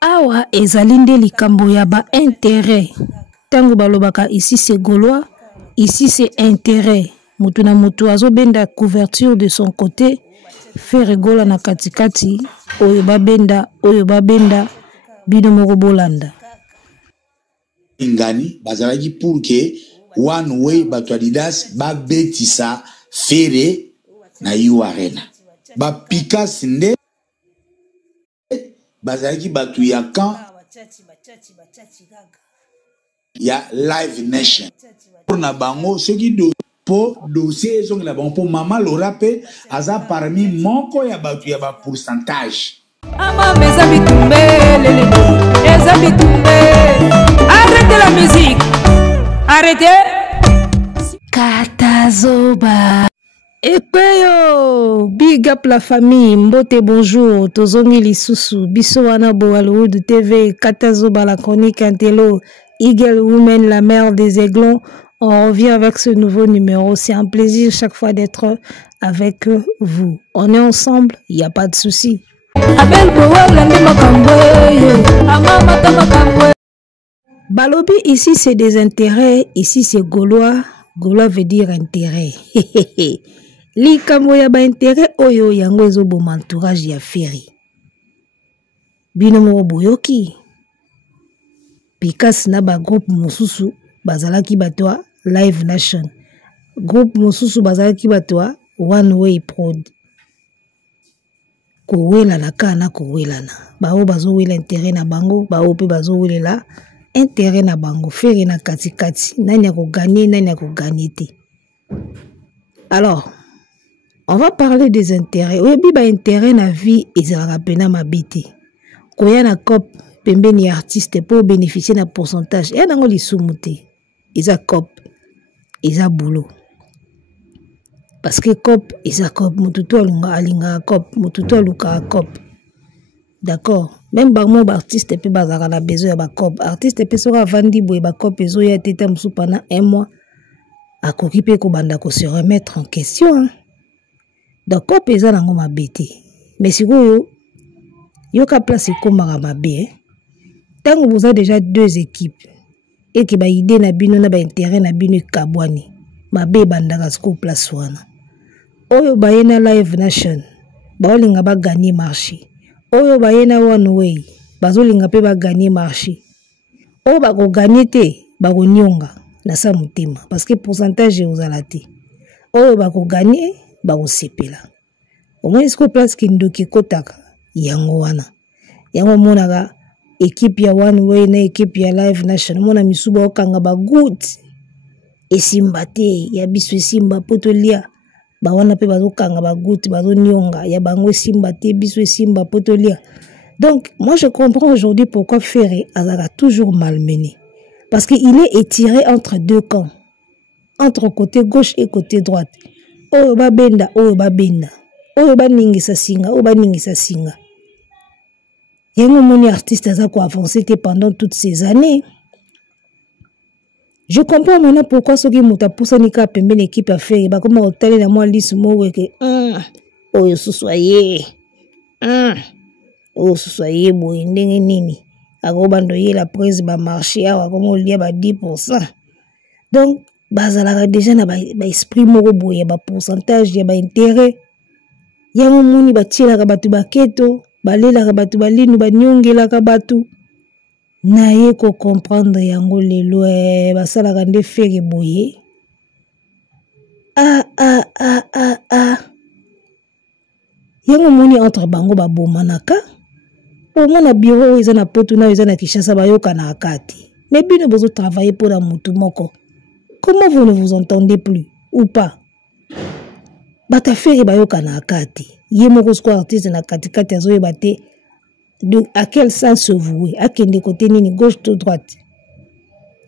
Awa ezalinde likambo ya ba intérêt. Tango balobaka ici c'est gaulois, ici c'est intérêt. Mutu na mutu azobenda couverture de son côté, faire gola na katikati, oyo babenda, bino moko bolanda. Ingani, bazalaki pour que one way bato Adidas ba betisa fere na yu arena. Ba Pikas nde bazalaki bato ya kan ya Live Nation. Pour na bango soki do po dossier zongi la bango po Mama Laura pe aza parmi moko ya bato ya ba pourcentage. Ama meza bitumbe lele eza bitumbe. Arrêtez la musique. Arrêtez. Katazoba. Epeyo, big up la famille, mbote bonjour, tozongi lisusu, biso wana Hollywood TV, Katazoba la chronique intello, Eagle Woman, la mère des aiglons. On revient avec ce nouveau numéro, c'est un plaisir chaque fois d'être avec vous. On est ensemble, il n'y a pas de souci. Balobi, ici c'est des intérêts, ici c'est gaulois. Gaulois veut dire intérêt. Likambo ya ba intérêt oyo yango ezobo entourage ya Ferry. Bino moko boyoki. Pikas na ba groupe mosusu bazalaki batwa Live Nation. Groupe mosusu bazalaki batwa One Way Prod. Kowela na kana kowela na. Bao bazowela intérêt na bango, bao pe bazowelela intérêt na bango. Ferry na katikati. Nani ya gagner te. Alors, on va parler des intérêts. Oui, biba intérêt na vie ezalaka pena mabete. Koya na cop pembeni artiste pour bénéficier na pourcentage. Ya nango lisumu te. Eza cop, eza boulot. Parce que cop, eza cop, mututu alinga cop, mututu aluka cop. D'accord. Même bango artiste pe bazaka na besoin ya ba cop. Artiste pe sera vandi boye ba cop ezo ya tete musu pendant 1 mois. Akoki pe ko banda ko se remettre en question. Hein? Donc cop eza nango mabete. Mais sikoyo yoka place komaka mabe. Tango vous avez déjà 2 équipes et que ba idée na bino na ba intérêt na bino kabwani. Mabe bandaka siko place wana. Oyo bayena Live Nation. Baolinga ba gagner marché. Oyo bayena One Way. Bazolinga pe ba gagner marché. Oyo ba ko gagner te, ba ko nyonga na sa mutima parce que pourcentage ozala te. Oyo ba ko gagner, ba ko sepela. Au moins siko place kindoki kotaka yango wana. Yango monaka équipe ya One Way na équipe ya Live Nation mona misuba okanga ba good. Esimba te ya biso esimba potolia ba wana pe bazokanga ba good bazo nyonga ya bango esimba te biso esimba potolia. Donc moi je comprends aujourd'hui pourquoi Ferry a toujours malmené parce qu'il est étiré entre 2 camps, entre côté gauche et côté droite. Oyo ba benda, oyo ba benda, oyo ba ningisa singa, oyo ba ningisa singa. Yango moni artiste aza ko avancer pendant toutes ces années. Je comprends maintenant pourquoi ceux qui muta poussa nika pembeni équipe à Ferry ba comment otale na moi liste mo weke oyo sosoye oyo sosoye boye ndenge nini akobando ye la prise ba marché awa comme lia ba 10%. Donc bazalaka déjà na ba esprit moko boye ba pourcentage ya ba intérêt yango moni batilaka batu baketo balelaka batu balinu banyongelaka batu. Na ye ko comprendre yango lelo basalaka nde Ferry boye. Yango moni entre bango ba bomanaka. Au moins na bureau eza na poto na eza na Kinshasa bayoka na akati. Mais bino bozo travailler pour la mutu moko. Comment vous ne vous entendez plus ou pas? Bata Ferry bayoka na akati. Ye moko sko artiste na katikati azoye bate. Donc, à quel sens se vouer? À quel côté ni gauche ou droite?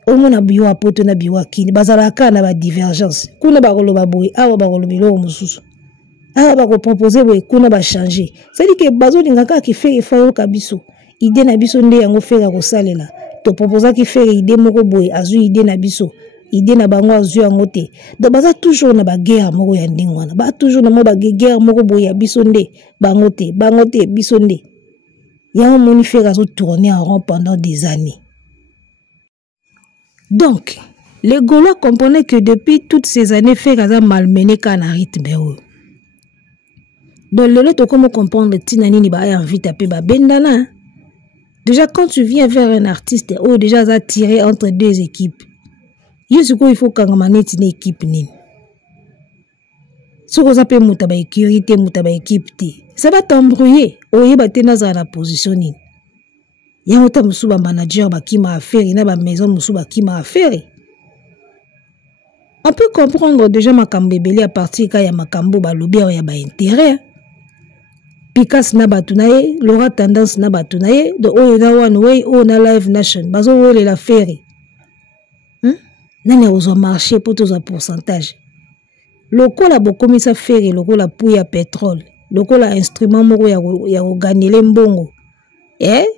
Au moins, na biwa poto na biwa kini. Bazalaka na ba divergence. Kuna ba koloba boy, awa ba kolobelo mususu. Awa ba ko proposer boy, kuna ba changer. C'est-à-dire que bazo lingaka ki fait effort kabiso. Idée na biso nde yango fera ko salela. To proposer ki faire idée moko boy, azu idée na biso. Idée na bango azu yango te. Donc baza toujours na ba guerre moko ya ndingwana. Ba toujours na mo ba guerre moko boy ya biso nde bango te biso nde. Il y a un monifère à tourner en rond pendant des années. Donc, les Gaulois comprenaient que depuis toutes ces années, Fer a malmené qu'un rythme. Donc, le lot, comment comprendre Tinani ni ba envie taper ba bendana. Déjà, quand tu viens vers un artiste, oh, déjà, ça tiré entre deux équipes. Il faut qu'on manette une équipe. Si vous avez une sécurité, une équipe, ça va t'embrouiller. Oh, il va te dans la position. Il y a un manager qui m'a affaire, il y a une maison qui m'a affaire. On peut comprendre déjà ma cambébélé à partir quand il y a ma cambo, il y a intérêt. Pikas na batunaye, l'aura tendance na batunaye, de oh na one way, oh na live nation, bazo oh la ferry. Nani ozo marché pour tous un pourcentage. Loko la bokomi sa ferry, loko la pouille à pétrole, loko la instrument moko ya gagner les mbongo.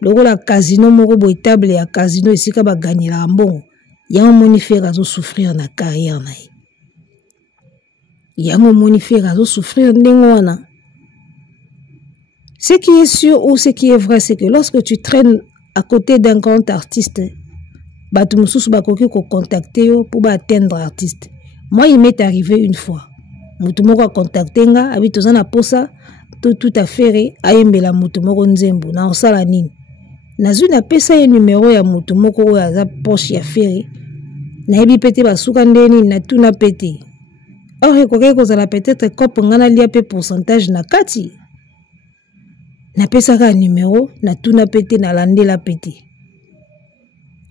Loko la casino moko boitable ya casino ici ka ba gagner la mbongo. Ya un monifère azo souffrir na carrière na. Ya un monifère azo souffrir ndengwana. Ce qui est sûr ou ce qui est vrai, c'est que lorsque tu traînes à côté d'un grand artiste, tu peux contacter pour atteindre l'artiste. Moi, il m'est arrivé une fois. Je me contacté, tout à fait, ayembela mutumoko nzembo na osala nini. Nazu na pesa ye numéro ya mutumoko ya za poche ya ferry. Na ebi pete basuka ndeni na tuna pete. Or ekoke kozala peut-être kopo ngana lia pe pourcentage na kati. Na pesa ka numéro na tuna pete na landela pete.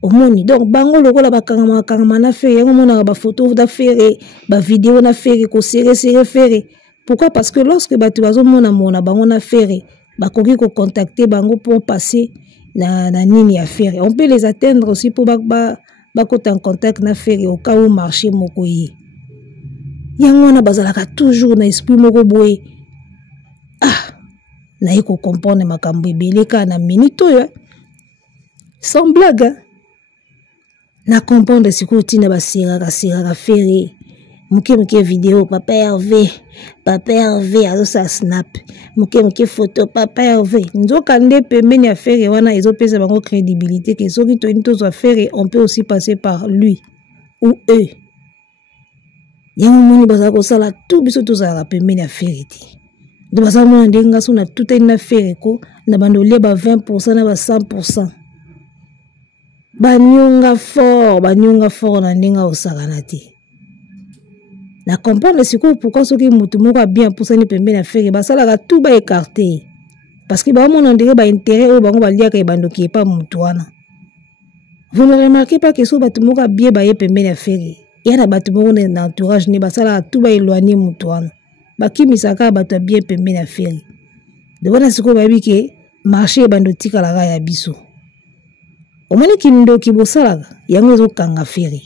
Omoni donc bango lokola bakangama na ferry yango mona ba photo da ferry, ba vidéo na ferry ko serré ferry. Pourquoi? Parce que lorsque batu bazomona mona bango na ferry, bakoki ko contacter bango pour passer na nini ya ferry. On peut les atteindre aussi pour bakota en contact na ferry au cas où marché moko yi. Yango na bazalaka toujours na esprit moko boye. Na yiko comprendre makambo ebeleka na minute oyo. Sans blague. Na comprendre siko tina basiraka ferry. Muke vidéo papa Hervé azo sa snap. Muke photo papa Hervé. Nzoka nde pembeni ya ferry wana ezo pesa bango crédibilité que soki to into zo ferry on peut aussi passer par lui ou eux. Yango moni bazako sala tout biso to za pembeni ya ferry ti. Donc baza mona ndenga so na tout na ferry ko na bandolie ba 20% na ba 100%. Banyonga fort na ndenga osakana te. Na comprendre siko pourquoi soki mutu moko a bien poussani pembeni na ferry basala ka tout ba écarté. Parce que ba mona ndenge ba intérêt o bango ba liaka e bandoki pas mutu wana. Vous ne remarquez pas que so batu moko a bien ba ye pembeni na ferry. Ya na batu moko na entourage ne basala tout ba éloigner mutu wana. Bakimisaka bato bien pembeni na ferry. De wana siko ba biki marché bandotika la ya biso. Omoni kindo kibosalaka yango zo kanga ferry.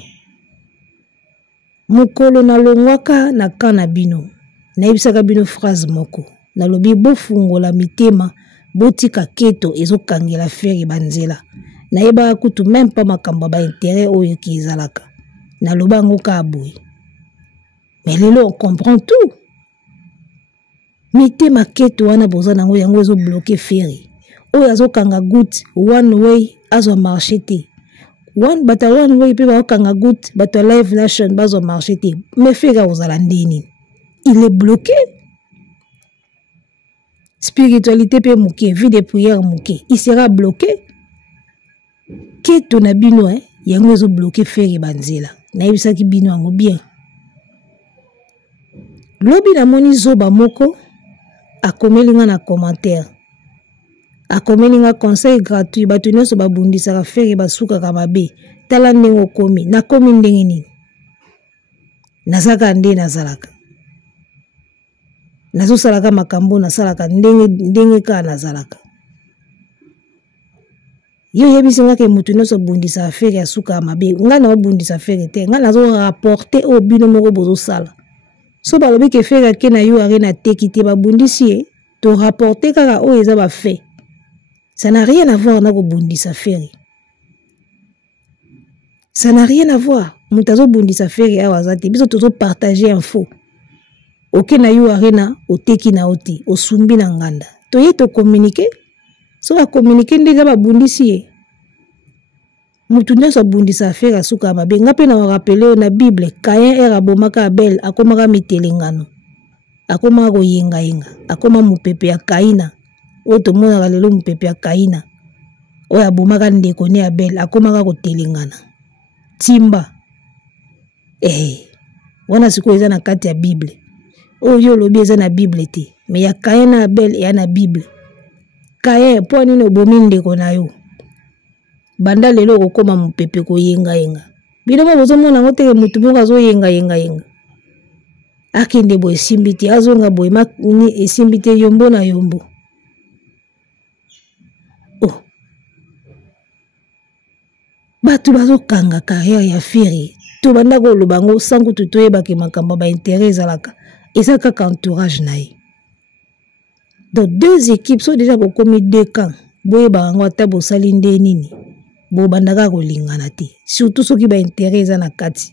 Mukolo na longwaka na kana bino. Na ibisaka bino phrase moko. Na lobi bo fungola mitema botika keto ezo kangela ferry banzela. Na yeba kutu même pas makamba ba intérêt oyo ki ezalaka. Na loba ngoka aboy. Mais lelo on comprend tout. Mitema keto wana boza nango yango ezo bloquer ferry. Oyo azo kanga goutte one way azo marché te. Bata one way pe ba kanga goutte bata live nation bazo marché te. Mais ferry ozala ndeni. Il est bloqué. Spiritualité pe muke, vie de prière muke, il sera bloqué. Keto na bino yango ezo bloquer ferry banzela. Na yebisaki bino yango bien. Lobi na moni zoba moko akomelinga na commentaire. Akomelinga conseil gratuit batu nyonso babundisaka ferry basuka kamabe. Tala ndengo komi, na komi ndenge nini. Nazaka nde nazalaka. Nazo salaka makambo na salaka ndenge ka nazalaka. Yo yebisinga ke mutu nyonso bundisa ferry asuka mabe. Nga na bundisa ferry te, nga nazo rapporter au bino moko bozo sala. So balobi ke ferry ke na yo arena tekite babundisi to rapporter kaka o eza ba fait. Ça n'a rien à voir na ko bundisa ferry. Ça n'a rien à voir. Mutazo bundisa ferry awa zate biso tozo partager info. Ok na yo arena o teki na oti o sumbi na nganda. To ye to communiquer. so a communiquer ndeza ba bundisi ye mutu nyonso abundisa affaire asuka mabe nga mpe na rappeler na Bible Caïn era bomaka Abel akomaka mitelengano akomaka koyenga akoma mupepe ya Kaina oyo tomonaka lelo mupepe ya Kaina oyo abomaka ndeko ne Abel akomaka kotelengana timba wana sikoyo eza na kati ya Bible oyo olobi eza na Bible te mais ya Caïn na Abel eya na Bible. Caïn mpo nini obomi ndeko na yo banda lelo okoma mupepe koyenga bino mo bozomona ngo te mutu moko azoyenga akende boye esimbi te azonga boye ni esimbi te yombo na yombo. Bato bazokanga carrière ya firi to banda koloba ngo sango toyebaki makambo ba intérêt ezalaka eza kaka entourage na ye. Donc deux équipes sont déjà bokomi deux camps boyeba ngo ata bosali nde nini bobandaka kolingana te surtout soki ba intérêt eza na kati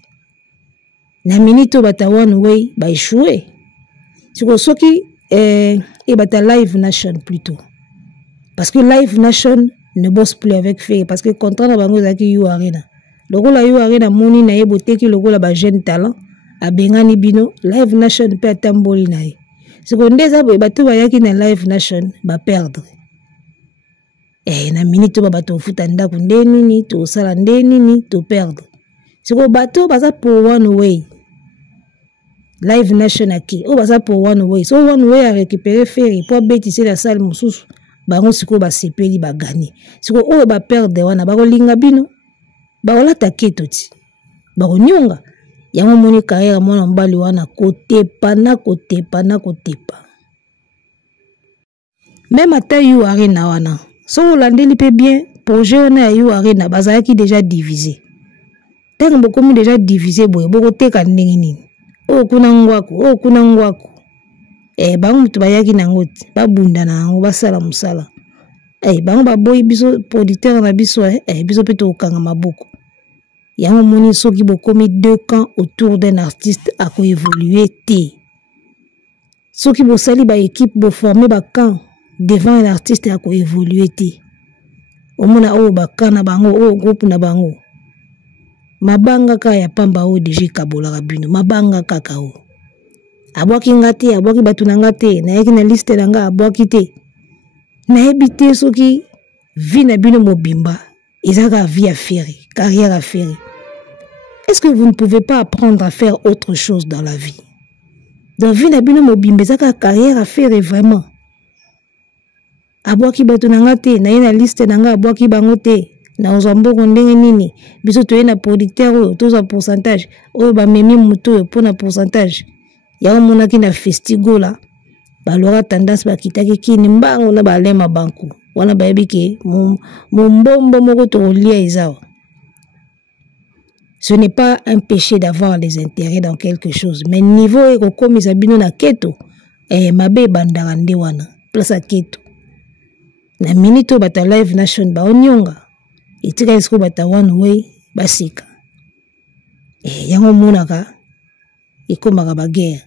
na minute bata one way ba échouer siko soki bata Live Nation plutôt parce que Live Nation ne bosse plus avec Ferry parce que contrat na bango ezaki You Arena lokola You Arena moni na ye boteki lokola ba jeune talent abengani bino Live Nation pe atamboli na ye siko ndeza boye bato bayaki na Live Nation ba perdre na minute ba bato futa ndako nde nini to sala nde nini to perdre siko bato baza pour one way Live Nation aki o baza pour one way so one way a récupérer Ferry pour bétise la salle mususu bango siko ba sepeli ba gagner siko o ba perdre wana ba kolinga bino ba olata ketoti ba konyonga yango moni carrière mwana mbali wana kotepa même ata You Arena wana so olandeli pe bien projet wana ya You Arena bazalaki déjà divisé tango bokomi déjà divisé boye bokoteka ndenge nini kuna ngwako bango mutu bayaki nango te babunda na yango basala musala bango baboyi biso producteur na biso biso pe tokanga maboko yango moni soki bokomi deux camps autour d'un artiste a évoluer te soki bosali ba équipe bo former ba camp devant un artiste a évoluer te omona o ba camp na bango o groupe na bango mabanga ka ya pamba o DG Kabola bino mabanga kaka o abwaki ngate abwaki batu na ngate na yaki na liste na nga abwaki te na ebité soki vie na bino mobimba ezaka vie à Ferry carrière à Ferry. Est-ce que vous ne pouvez pas apprendre à faire autre chose dans la vie? Dans vie na bino mobimba ezaka carrière à Ferry vraiment. Abwaki batu na ngate na yena liste na nga abwaki bango te na ozamboko ndenge nini biso to yena producteur oyo toza pourcentage oyo ba memi muto yo pona pourcentage ya monaki na festigola balora tendance bakitaki kini mbango na balema banku wana bayebike mbombo moko to lia ezao. Ce n'est pas un péché d'avoir des intérêts dans quelque chose mais niveau eko komisa bino na keto mabe bandaka nde wana place keto na minute bata Live Nation ba onyonga itika esko bata one way basika yango monaka ekomaka ba guerre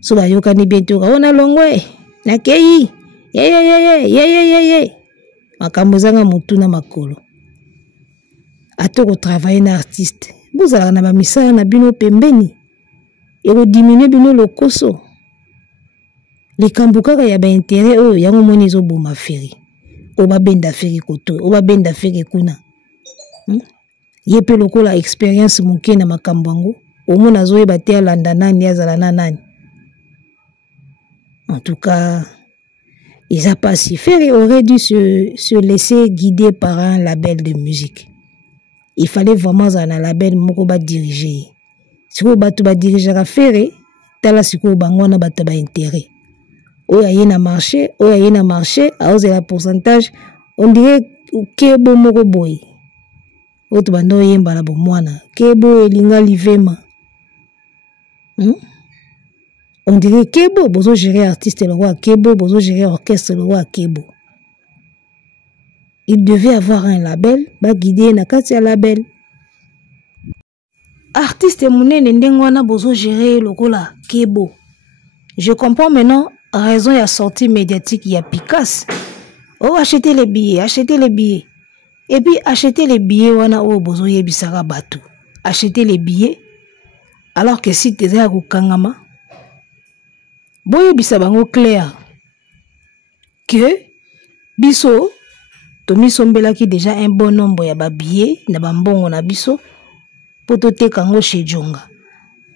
so bayokani bientôt ona longwe na kei ye makambo zanga mutuna makolo atoko travailler na artiste bozala na ba misala na bino pembeni eko diminuer bino lokoso likambo kaka ya ba intérêt oyo yango moni zo boma Ferry oba benda Ferry koto oba benda Ferry kuna yepe lokola expérience moke na makambo ngo omona zoyeba te alanda nani azala na nani. En tout cas, ils a pas si Ferry aurait dû se laisser guider par un label de musique. Il fallait vraiment un label moko ba diriger. Si vous bato ba diriger à Ferry, tala siko bangona bato ba intérêt. Oya yena marché, a osé la pourcentage, on dirait kebo moko boy. Oto bando yemba la bomwana, kebo elinga livema. On dirait Kebo, bozo gérer artiste le roi Kebo, bozo gérer orchestre le roi Kebo. Il devait avoir un label, ba guider na kati ya label. Artiste munene ndengwana bozo gérer le roi Kebo. Je comprends maintenant raison ya sortie médiatique ya Picasso. Oh, achetez les billets, achetez les billets. Et puis, achetez les billets, wana o bozo yebisaka batu. Achetez les billets, alors que si tu es à Kangama, boye bisabango clair que biso tomi sombela ki déjà un bon nombre ya ba billets na bambongo na biso poto te kango chez Jonga.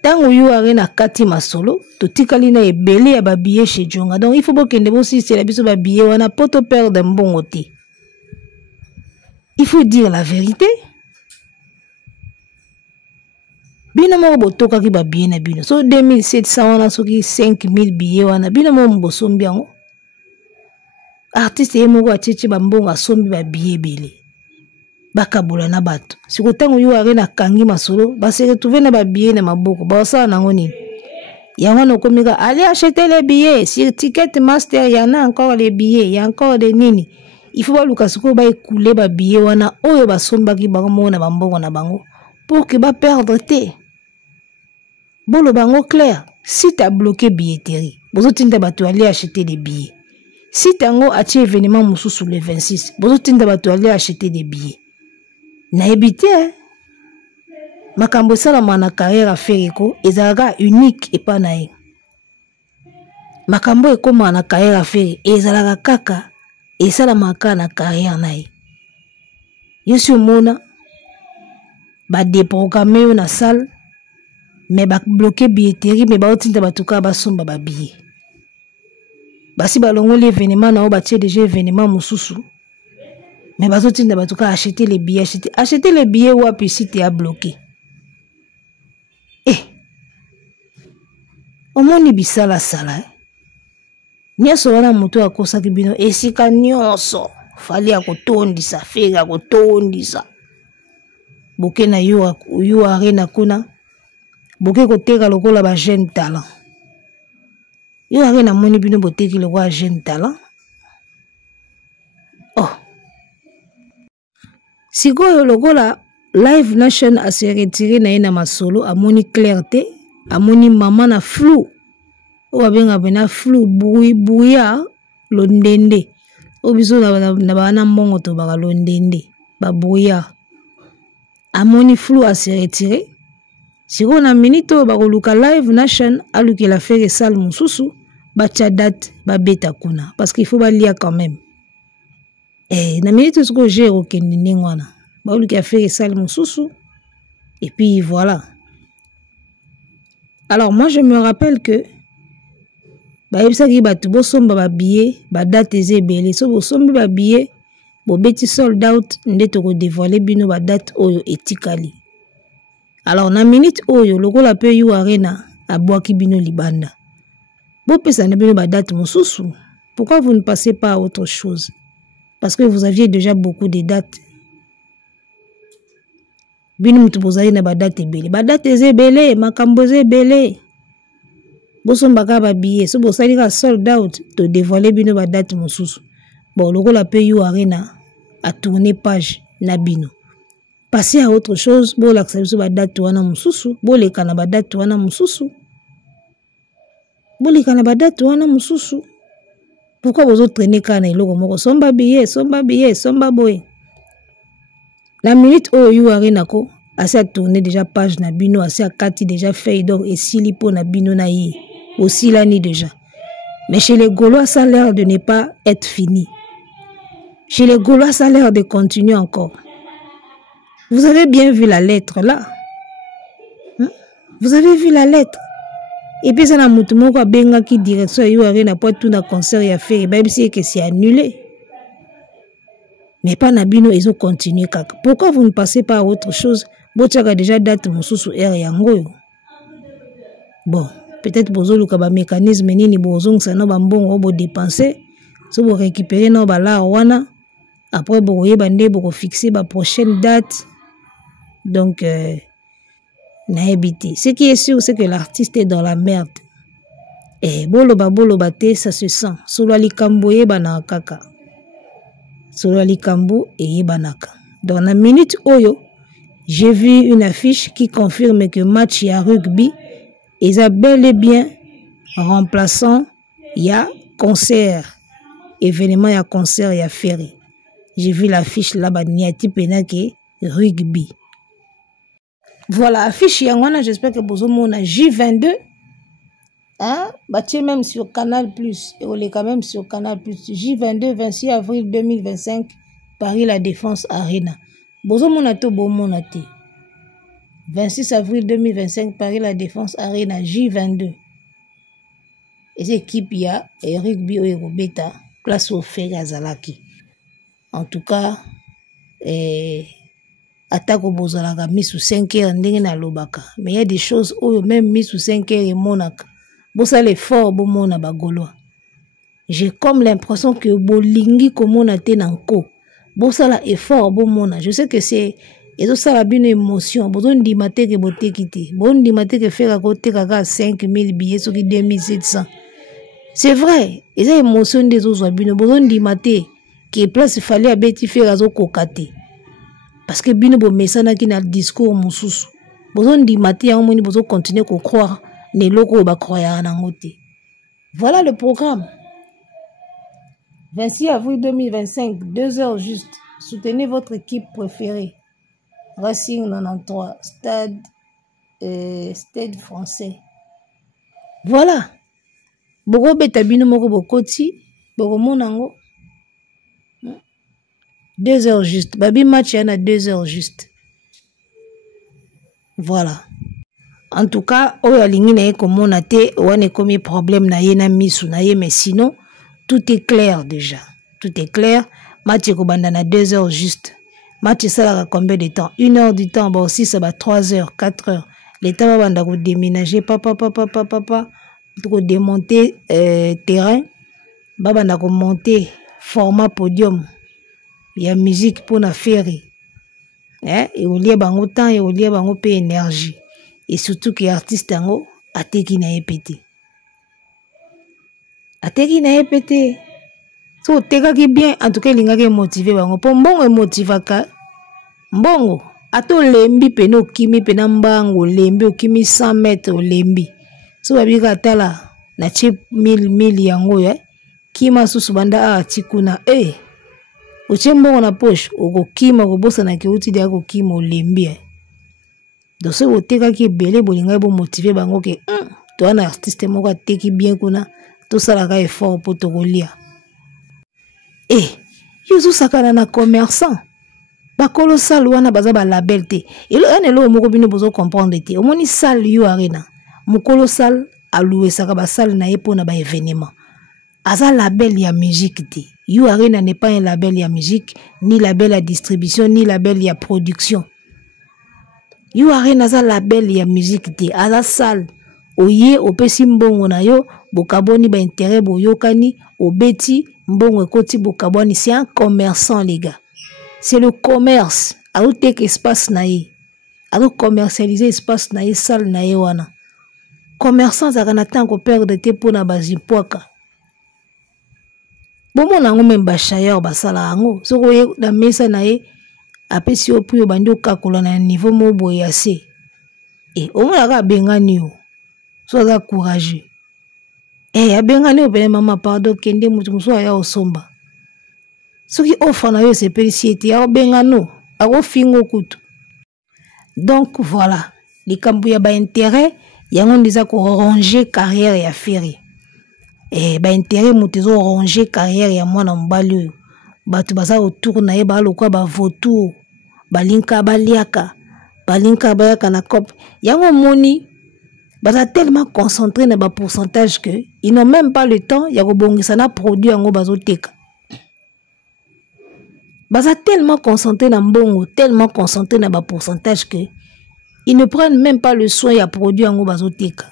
Tango yu are na kati masolo to tikali na ebele ya ba billets chez Jonga. Donc il faut bokende bo si c'est la biso ba billets wana poto perdre mbongo te. Il faut dire la vérité. Bino mo botoka ki ba billet na bino. So 2700 wana soki 5000 billets wana bino mo mbosombi yango. Artiste ye moko acheche ba mbongo asombi ba billet belé. Bakabola na bato. Siko tango yo are na kangi masolo, ba se retrouver na ba billet na maboko. Ba sa nango nini? Yango no komika allez acheter les billets sur Ticketmaster, il y en a encore les billets, il y a encore des nini. Il faut pas lukasuko ba écouler ba billet wana oyo ba sombaki bango na bambongo na bango pour que ba perdre te. Bolo bango clair, si tu as bloqué billetterie, bozo tinda bato aller acheter des billets. Si tango a tia événement mususu le 26, bozo tinda bato aller acheter des billets. Na ebité makambo sala mana carrière à faire ko ezalaka unique et pas nae. Makambo ekoma na carrière à faire ezalaka kaka et sala maka na carrière nae. Yesu mona ba déprogrammer yo na salle mais ba bloquer billetterie mais ba otinda batuka ba somba ba billet. Basi balongo l'événement na o batie déjà événement mususu. Mais bazotinda batuka acheter les billets, acheter les billets wapi si tu as bloqué. Omoni bisala sala. Nyaso wana moto akosa kibino esika nyonso. Fali akotondisa, fega akotondisa. Boke na yo arena kuna. Boke koteka lokola ba jeune talent. Yo arena moni bino boteki lokola jeune talent. Oh. Sikoyo lokola Live Nation a se retiré na ina masolo amoni clarté, amoni maman na flou. O abenga bena flou bouya londende. O biso na bana mbongo to baka londende, ba bouya. Amoni flou a se retiré. Siko na minute o bako luka Live Nation aluki la faire salle mususu, ba date ba beta kuna parce qu'il faut ba lire quand même. Na minute ce que j'ai aucun ningwana. Ba luki a faire salle mususu et puis voilà. Alors moi je me rappelle que ba yebisa ki batu bo somba ba billet, ba date ezebele so bo sombi ba billet, bo beti sold out ndeto ko dévoiler bino ba date oyo etikali. Alors na minute oyo lokola pe yu arena abwaki bino libanda. Bo pesa na bino ba date mususu. Pourquoi vous ne passez pas à autre chose? Parce que vous aviez déjà beaucoup de dates. Bino mutu bozali na ba date ebele. Ba date ezebele, makambo ezebele. Bosomba ka ba billet, so bosali ka sold out to dévoiler bino ba date mususu. Bon lokola pe yu arena a tourner page na bino. Passez à autre chose, bo la biso ba date wana mususu, bo leka na ba date wana mususu. Bo leka na ba date wana mususu. Pourquoi vous autres traînez kana iloko moko somba billet, somba boy. La minute où you arena ko, assez à tourner déjà page na bino, assez à kati déjà fait donc et silipo na bino na yi. Aussi l'année déjà. Mais chez les Gaulois, ça a l'air de ne pas être fini. Chez les Gaulois, ça a l'air de continuer encore. Vous avez bien vu la lettre là. Vous avez vu la lettre. Et puis ça na mutumo kwa benga ki direction yu arena pour tout na concert ya fait même si que c'est annulé. Mais pas na bino ils ont continué kaka. Pourquoi vous ne passez pas à autre chose? Bochaka déjà date mususu air yango. Bon, peut-être bozo luka ba mécanisme nini bozo ngsa ba mbongo bo dépenser, so bo récupérer no ba la wana. Après bo yeba nde bo fixer ba prochaine date. Donc na habité. Ce qui est sûr, c'est que l'artiste est dans la merde. Et boloba te, ça se sent. Solo likambo yebana kaka. Solo likambo et yebanaka. Dans la minute oyo, j'ai vu une affiche qui confirme que match ya rugby est bel et bien remplaçant ya concert. événement ya concert ya Ferry. J'ai vu l'affiche là-bas, Niati Penake rugby. Voilà, affiche Yangwana, j'espère que vous avez J22. Hein? Bâti même sur Canal+. Et on est quand même sur Canal+. J22, 26 avril 2025, Paris La Défense Arena. Bozo monato bo monate. 26 avril 2025, Paris La Défense Arena, J22. Et cette équipe, il y a rugby au bêta, place au fait Azalaki. En tout cas, attaque au Bozalaga, mis sous 5 heures, na lobaka. Mais il y a des choses où même mis sous 5 heures et monaka. Bosa l'effort, bon mona bagoloa. J'ai comme l'impression que bolingi komona te nanko. Bosa la effort, bon mona. Je sais que c'est, et ça la bien émotion. Boson di maté que boté quitté. Bon di maté que faire à côté kaka 5000 billets sur 2700. C'est vrai. Et ça émotion des autres bino. Boson di maté que place il fallait abeti faire à zo kokate. Parce que bino bo mesana qui na discours mususu. Boson di maté en moni bozo continuer ko croire. Voilà le programme. 26 avril 2025, 2 heures juste. Soutenez votre équipe préférée. Racing 93, Stade français. Voilà. Boko betabino moko bokoti, boko monango. 2 heures juste. Babi match yana 2 heures juste. Voilà. En tout cas, oyo alingi na ye komona te wane komi problème na ye na misu na ye, mais sinon tout est clair déjà. Tout est clair. Match ko banda na 2 heures juste. Match ça la combien de temps? 1 heure du temps, bah aussi ça va 3 heures, 4 heures. L'état va banda ko déménager papa ko démonter terrain. Ba banda ko monter format podium. Il y a musique pour na Ferry. Et au lieu bango temps et au lieu bango pe énergie. Et surtout que l'artiste ango ateki na epete. Ateki na epete. So teka ki bien en tout cas linga ke motiver bango. Po mbongo motivaka. Mbongo ato lembi pe no kimi pe na mbango lembi o kimi 100 mètres o lembi. So babika tala na chip 1000 yango kima susu banda a tikuna o chembongo na poche o kima ko bosa na kiuti dia ko kima o lembi donc ce oteka ki belé bolinga bo motiver bango ke to un artiste moko ateki bien kuna to sala ka effort pour to kolia yozo sakana na commerçant ba colossal wana baza ba label te elo moko bino bozo comprendre te omoni salle yo arena mo colossal aloué saka ba salle na epo na ba événement aza label ya musique te yo arena n'est pas un label ya musique ni label ya distribution ni label ya production. You arena za label ya musique te à la salle oye opesi mbongo na yo bokaboni ba intérêt boyokani obeti mbongo ekoti bokaboni. C'est un commerçant les gars, c'est le commerce a tek espace na ye a commercialiser espace na ye salle na ye wana commerçant za kana tango perdre te pona bazimpoaka bomo nango memba chayeur basala ango soko ye na mesa na ye apesi o puyo bandi okakola na niveau mobo ya se omona ka bengani yo so aza courageux abengani opene mama pardon kende mutu musu aya osomba soki offre na yo sepeli siete ya bengano ako fingo kutu. Donc voilà likambo ya ba intérêt yango ndiza ko ranger carrière ya Ferry ba intérêt mutu zo ranger carrière ya mwana mbali oyo batu baza autour na ye ba lokwa ba votour balinka baliaka balinka bayaka na cop yango moni baza tellement concentré na ba pourcentage que ils n'ont même pas le temps ya ko bongisa na produit yango bazoteka. Baza tellement concentré na mbongo, tellement concentré na ba pourcentage que ils ne prennent même pas le soin ya produit yango bazoteka.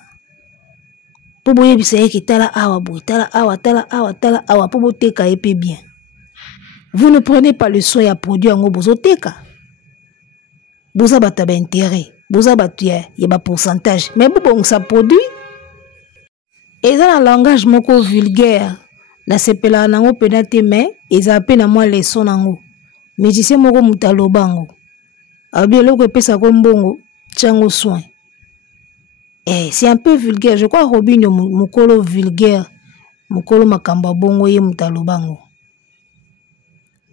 Po boye bisaye ki tala awa boye tala awa po boteka epe bien. Vous ne prenez pas le soin ya produit yango bozoteka. Boza bata ba intérêt, boza batu ya ba pourcentage, mais bon ça produit. Et dans le langage moko vulgaire, na sepela nango penate mais eza pe na moi leçon nango. Médicien moko mutalobango. Abielo ko pesa ko mbongo, tchango soin. C'est un peu vulgaire, je crois Robinho mukolo vulgaire. mokolo makambo bongo ye mutalobango.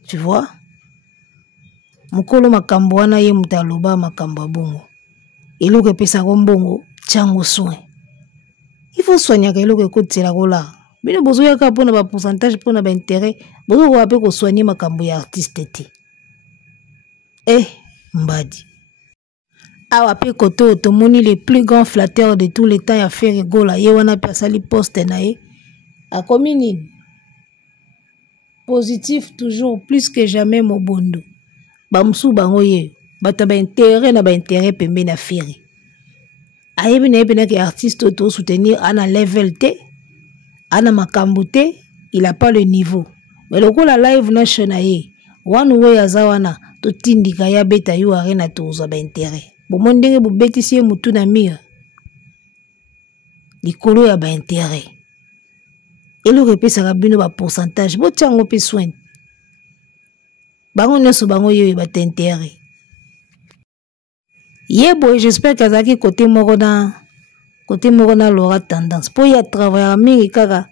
Tu vois? Mokolo makambo wana ye mutaloba makambo bongo. Eloko pesa bongo tchango soin. Il faut soigner eloko côté la gola. Bino bozo yaka pona ba pourcentage pona ba intérêt, bozo ko ape ko soigner makambo ya artiste te. Mbadi. Awa pe koto tomoni le plus grand flatteur de tous les temps ya faire gola ye wana pe sali poste na ye. A komini positif toujours plus que jamais mobondo. Ba msu bango ye, bata ba intérêt na ba intérêt pembe na faire. Ayebi na yebena ke artiste auto soutenir ana level T, ana makambo te, il a pas le niveau. Mais le la live nation aye, one way azawana to tindika ya beta yu arena to za ba intérêt. Bo mondenge bo betisi mutu na mire. Likolo ya ba intérêt. Elo repesa ka bino ba pourcentage, bo tsango pe soin. Bango nyoso bango ye ba intérêt. Yebo, j'espère qu'azaki côté morona Laura tendance. Pour y a travailler à Amerika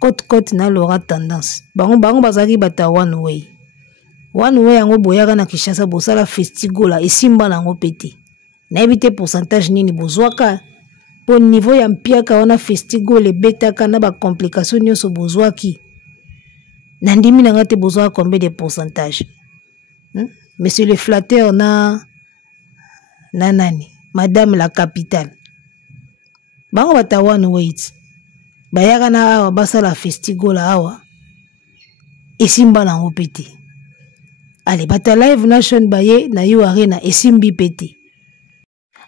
côte na Laura tendance. Bango bazaki bata one way. One way yango boyaka na Kishasa bosala festigola esimba nango pete. Na ebite pourcentage nini bozwaka. Po niveau ya mpiaka wana festigola betaka na ba complication nyonso bozwaki. Na ndimi na ngate bozwaka combien de pourcentage? Monsieur le flatteur Nanani, Madame la capitale. Bango bata one wait. Bayaka na awa basala festigola awa. Esimba na ngopete. Allez, bata live nation baye na yu arena esimbi pete.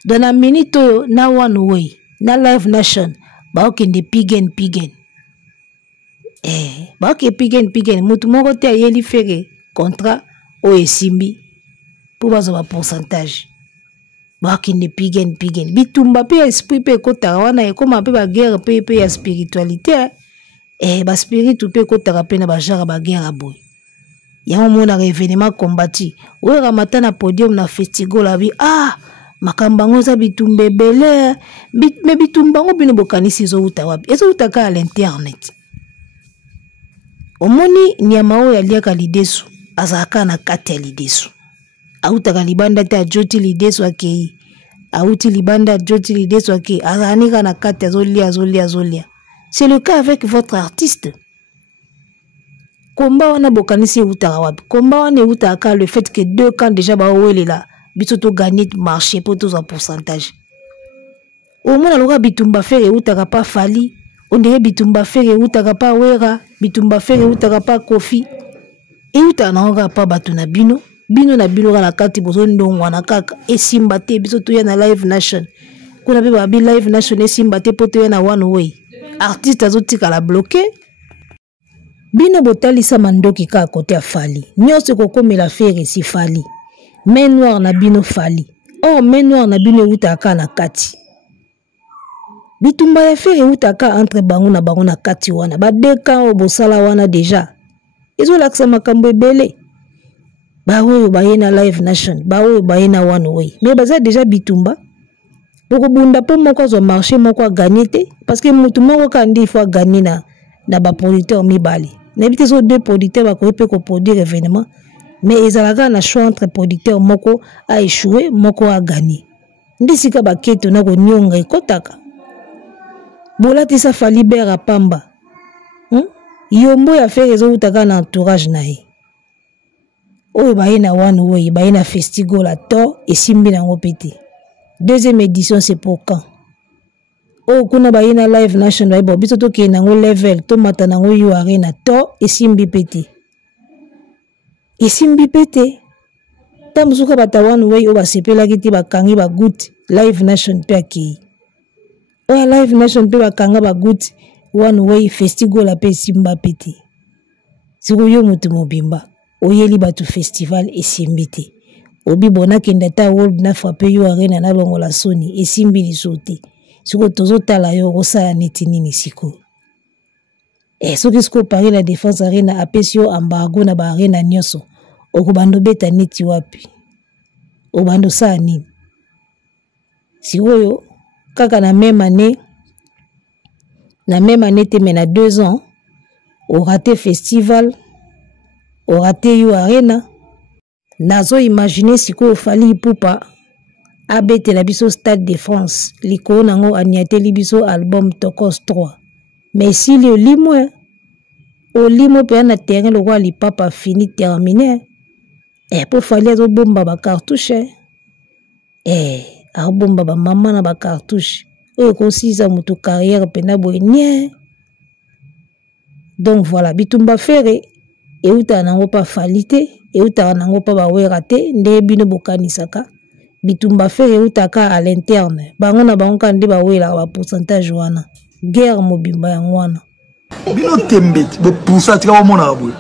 Dans la minute na one way, na live nation, baokende pigen. Baoke pigen, mutu moko te ayeli fere contrat o esimbi. Pour bazo ba pourcentage. Bakinde pigen bitumba pe esprit pe kota wana e koma pe ba guerre pe ya spiritualité ba spiritu pe kota pe na ba jara ba guerre boy ya mona événement combati o ramata na podium na festival la bi makamba ngoza bitumbe bele me bitumba ngo bino bokanisi zo uta wapi ezo utaka à l'internet omoni nyamao ya liaka lidesu azaka na kati ya lidesu autaka libanda te ajoti lideso akei. Auti libanda ajoti lideso akei. Azanika na kati azolia. C'est le cas avec votre artiste. Komba wana bokanisi utaka wapi. Komba wana utaka le fait que 2 camps déjà ba wele la. Bisoto gagner marché pour tous en pourcentage. Au moins loka bitumba fere utaka pa fali. On dirait bitumba fere utaka pa wera. Bitumba fere utaka pa kofi. Et utaka na pa batuna bino. Bino na bino na kati bozo ndongwa na kaka esimba te biso to ya na live nation kuna be ba bi live nation esimba te poto ya na one way artiste azotika la bloquer bino botalisa mandoki ka kote afali nyose kokomela fere si fali main noire na bino fali main noire na bino utaka na kati bitumba ya fere utaka entre bango na kati wana ba deka o bosala wana déjà ezo laksa makambo ebele. Baoyo baye na live nation, baoyo baye na one way. Mais baza déjà bitumba. Poko bunda po moko zo marché moko gagner te parce que mutu moko kandi il faut gagner na ba producteur mibali. Na bité so 2 producteurs ba ko pe ko produire événement, mais ezalaka na choix entre producteur moko a échoué, moko a gagné. Ndisika ba keto na ko nyonga ekotaka. Bola tisa fali bera pamba. Yombo ya faire ezo utaka na entourage na ye. Oyo baye na one way, baye na festival la to esimbi nango pete. Deuxième édition c'est pour quand? Kuna baye na live nation baye bo biso to ke nango level to mata nango yu arena to esimbi pete. Esimbi pete. Tamusuka bata one way o basepela kiti bakangi ba good live nation pe aki. Live nation pe bakanga ba good one way festival la pe simba pete. Siko yo mutu mobimba. Oyeli batu festival esimbi te. Obi bona kenda ta world na frappe yo arena na longo la soni esimbi lisote. Siko tozo tala yo osala neti nini siko. Soki siko Paris la défense arena apesi yo embargo na ba arena nyoso. Okubando beta neti wapi. Obando sa nini. Siko yo kaka na même année te mena 2 ans au raté festival, au raté yu arena. Nazo imaginer siko fali ipupa abete la biso Stade de France. Liko nango aniate libiso album Tokos 3. Mais si le limo pe na terrain le roi li papa fini terminé. Pour fali azo bomba ba cartouche. A bomba ba mama na ba cartouche. Oyo kosisa mutu carrière pena boye. Donc voilà, bitumba fere euta nango pa falite, euta nango pa ba werate, nde bino bokanisaka. Bitumba fere euta ka à l'interne. Bango na bango kan de ba wela ba pourcentage wana. Guerre mobimba yango wana. Bino tembe bo poussa tika omona boye.